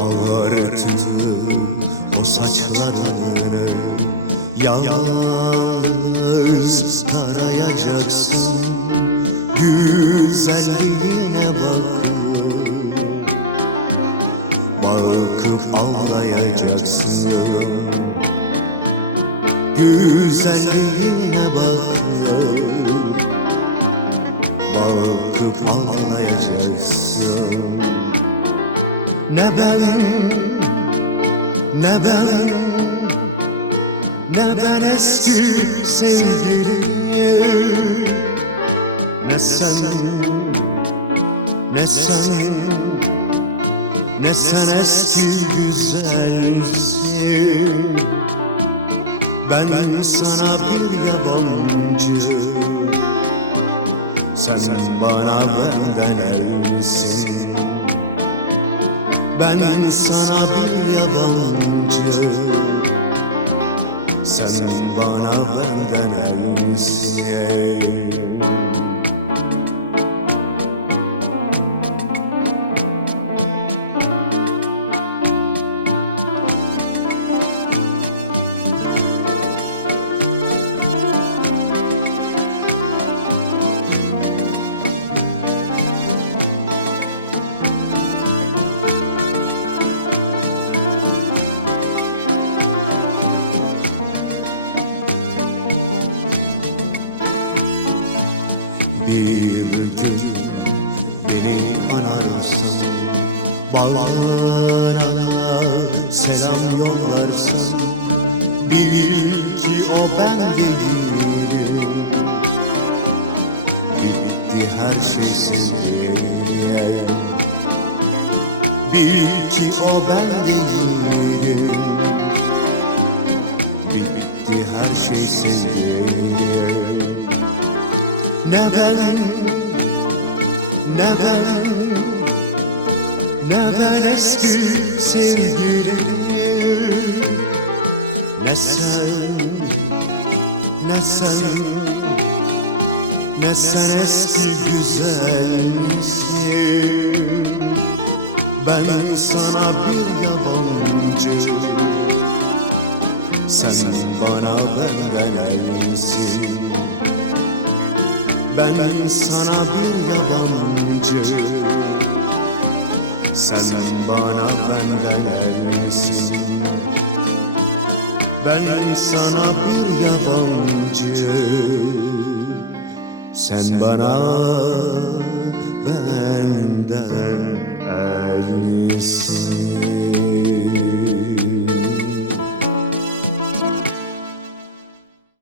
Ağarttı o saçlarını Yalnız tarayacaksın Güzelliğine bakıp Bakıp ağlayacaksın. Güzelliğine bakıp Bakıp ağlayacaksın Ne ben Ne ben Ne ben eski sevgilim. Ne sen Ne sen Ne sen eski güzelsin. Ben sana bir yabancı Sen bana benden elsin Ben sana bir yabancı. Sen bana benden elsin Bir gün beni anarsan Bağrına selam yollarsan Bil ki o ben değilim Bitti her şey sevgiye. Bil ki o ben değilim Bitti her şey sevgiye ne ben, ne ben, ne ben eski sevgilim? Ne sen, ne sen, ne sen eski güzelsin? Ben sana bir yabancı. Sen bana benden elsin ben sana bir yabancı. Sen bana benden elsin Ben sana bir yabancı. Sen bana benden